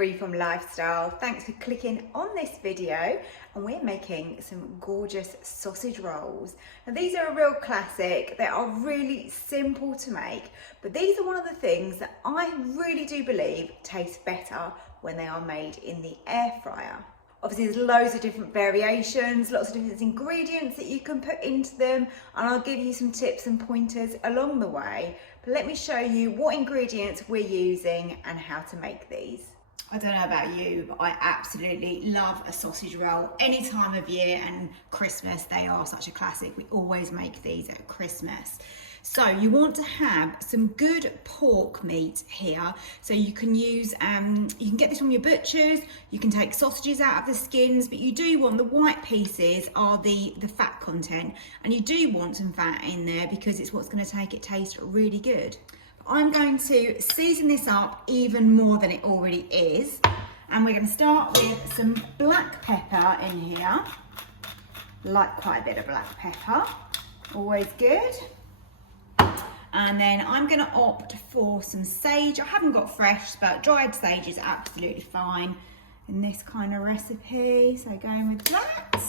Free From Lifestyle. Thanks for clicking on this video, and we're making some gorgeous sausage rolls. Now these are a real classic. They are really simple to make, but these are one of the things that I really do believe taste better when they are made in the air fryer. Obviously there's loads of different variations, lots of different ingredients that you can put into them, and I'll give you some tips and pointers along the way. But let me show you what ingredients we're using and how to make these. I don't know about you, but I absolutely love a sausage roll any time of year, and Christmas, they are such a classic. We always make these at Christmas. So you want to have some good pork meat here. So you can use, you can get this from your butchers, you can take sausages out of the skins, but you do want the white pieces are the fat content, and you do want some fat in there because it's what's going to make it taste really good. I'm going to season this up even more than it already is, and we're going to start with some black pepper in here. Like quite a bit of black pepper, always good. And then I'm going to opt for some sage. I haven't got fresh, but dried sage is absolutely fine in this kind of recipe. So going with that.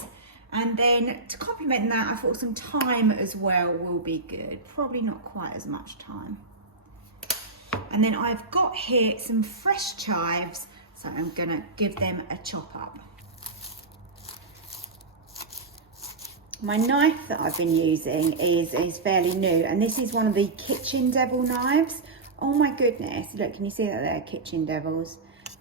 And then to complement that, I thought some thyme as well will be good. Probably not quite as much thyme. And then I've got here some fresh chives, so I'm going to give them a chop up. My knife that I've been using is fairly new, and this is one of the Kitchen Devil knives. Oh my goodness, look, can you see that there, Kitchen Devils?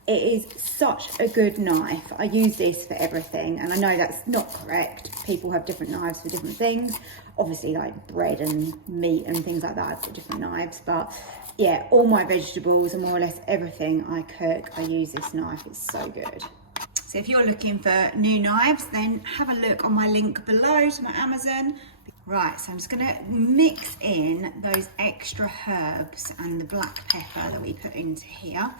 It is such a good knife. I use this for everything, and I know that's not correct. People have different knives for different things. Obviously, like bread and meat and things like that, I've got different knives, but yeah, all my vegetables and more or less everything I cook, I use this knife. It's so good. So if you're looking for new knives, then have a look on my link below to my Amazon. Right, so I'm just going to mix in those extra herbs and the black pepper that we put into here.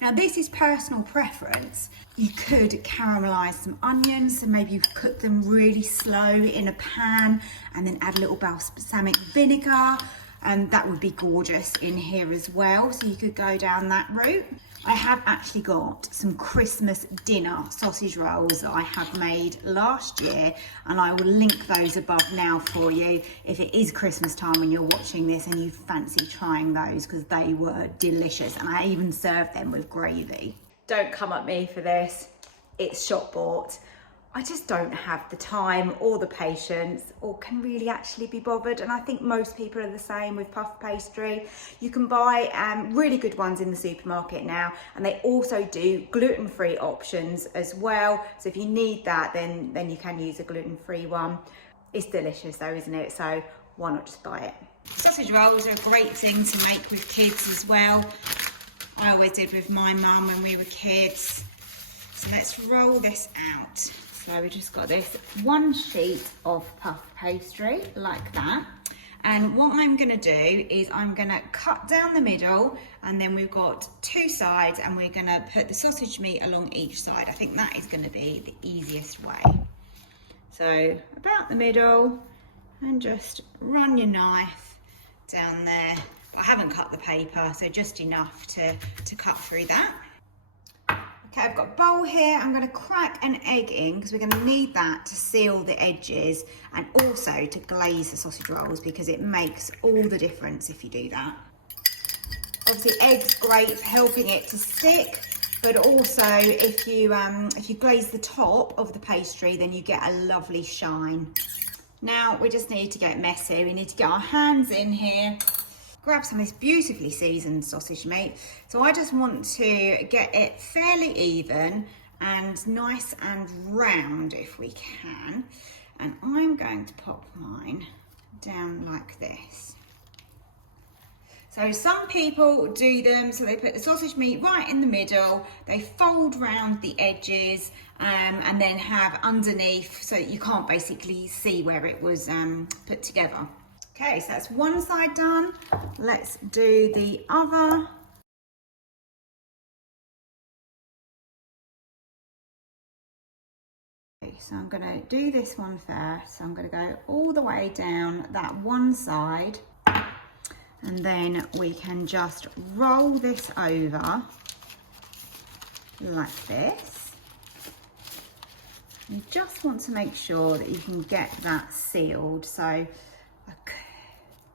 Now this is personal preference. You could caramelise some onions, so maybe you cook them really slow in a pan and then add a little balsamic vinegar, and that would be gorgeous in here as well. So you could go down that route. I have actually got some Christmas dinner sausage rolls that I have made last year, and I will link those above now for you if it is Christmas time when you're watching this and you fancy trying those, because they were delicious, and I even served them with gravy. Don't come at me for this, it's shop bought. I just don't have the time or the patience, or can really actually be bothered, and I think most people are the same with Puff Pastry. You can buy really good ones in the supermarket now, and they also do gluten-free options as well, so if you need that, then you can use a gluten-free one. It's delicious though, isn't it? So why not just buy it? Sausage rolls are a great thing to make with kids as well. I always did with my mum when we were kids. So let's roll this out. So we just got this one sheet of puff pastry like that, and what I'm going to do is I'm going to cut down the middle, and then we've got two sides, and we're going to put the sausage meat along each side. I think that is going to be the easiest way. So about the middle, and just run your knife down there. But I haven't cut the paper, so just enough to cut through that. Okay, I've got a bowl here. I'm going to crack an egg in because we're going to need that to seal the edges and also to glaze the sausage rolls, because it makes all the difference if you do that. Obviously, egg's great for helping it to stick, but also if you glaze the top of the pastry, then you get a lovely shine. Now we just need to get messy. We need to get our hands in here. Grab some of this beautifully seasoned sausage meat. So I just want to get it fairly even and nice and round if we can. And I'm going to pop mine down like this. So some people do them, so they put the sausage meat right in the middle, they fold round the edges, and then have underneath so that you can't basically see where it was put together. Okay, so that's one side done. Let's do the other. Okay, so I'm going to do this one first. So I'm going to go all the way down that one side, and then we can just roll this over like this. You just want to make sure that you can get that sealed. So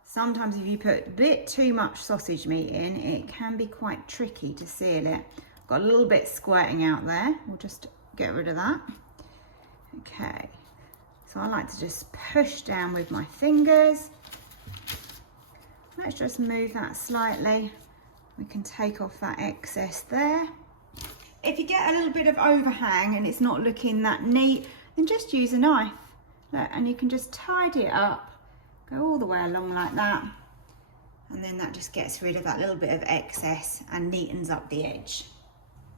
sometimes if you put a bit too much sausage meat in, it can be quite tricky to seal it. Got a little bit squirting out there. We'll just get rid of that. Okay, so I like to just push down with my fingers. Let's just move that slightly. We can take off that excess there. If you get a little bit of overhang and it's not looking that neat, then just use a knife. Look, and you can just tidy it up, go all the way along like that. And then that just gets rid of that little bit of excess and neatens up the edge.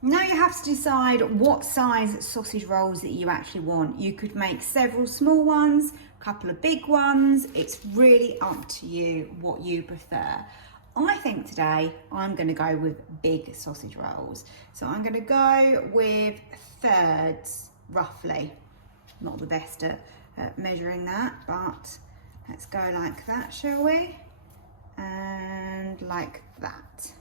Now you have to decide what size sausage rolls that you actually want. You could make several small ones, a couple of big ones. It's really up to you what you prefer. I think today I'm going to go with big sausage rolls. So I'm going to go with thirds, roughly. Not the best at measuring that, but let's go like that, shall we? And like that.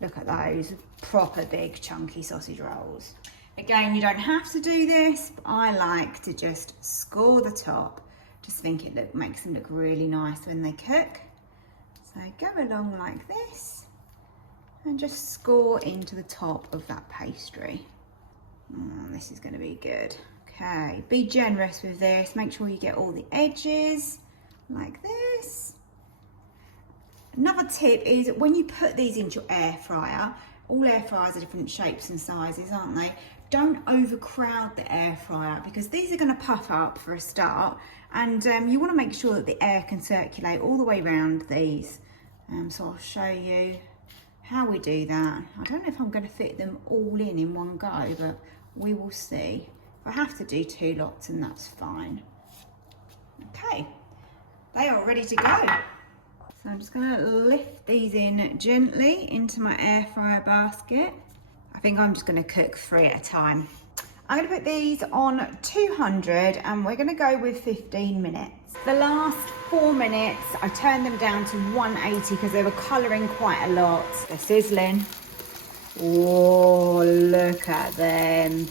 Look at those proper big chunky sausage rolls. Again, you don't have to do this, but I like to just score the top. Just think it makes them look really nice when they cook. So go along like this and just score into the top of that pastry. This is going to be good. Okay, be generous with this. Make sure you get all the edges like this. Another tip is when you put these into your air fryer, all air fryers are different shapes and sizes, aren't they? Don't overcrowd the air fryer because these are going to puff up for a start, and you want to make sure that the air can circulate all the way around these. So I'll show you how we do that. I don't know if I'm going to fit them all in one go, but we will see. If I have to do 2 lots, and that's fine. Okay, they are ready to go. So I'm just going to lift these in gently into my air fryer basket. I think I'm just going to cook 3 at a time. I'm going to put these on 200 and we're going to go with 15 minutes. The last 4 minutes, I turned them down to 180 because they were colouring quite a lot. They're sizzling. Oh, look at them.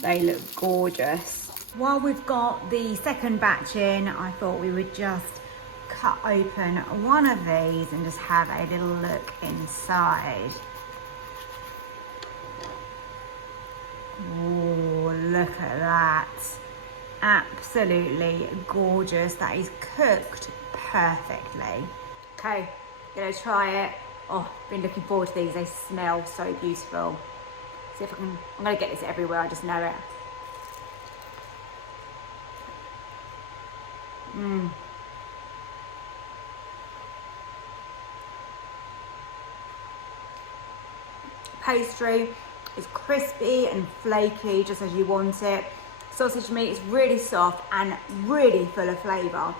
They look gorgeous. While we've got the second batch in, I thought we would just cut open one of these and just have a little look inside. Oh, look at that. Absolutely gorgeous. That is cooked perfectly. Okay, gonna try it. Oh, been looking forward to these. They smell so beautiful. See if I can, I'm gonna get this everywhere, I just know it. Pastry is crispy and flaky, just as you want it. Sausage meat is really soft and really full of flavour.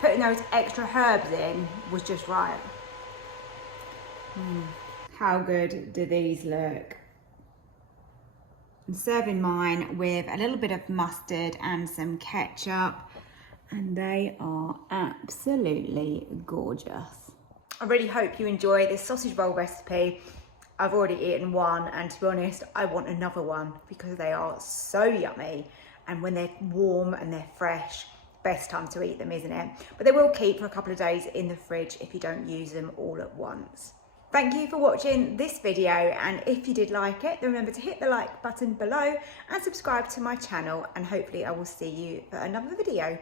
Putting those extra herbs in was just right. How good do these look? I'm serving mine with a little bit of mustard and some ketchup, and they are absolutely gorgeous. I really hope you enjoy this sausage roll recipe. I've already eaten one, and to be honest, I want another one because they are so yummy. And when they're warm and they're fresh, best time to eat them, isn't it? But they will keep for a couple of days in the fridge if you don't use them all at once. Thank you for watching this video, and if you did like it, then remember to hit the like button below and subscribe to my channel, and hopefully I will see you for another video.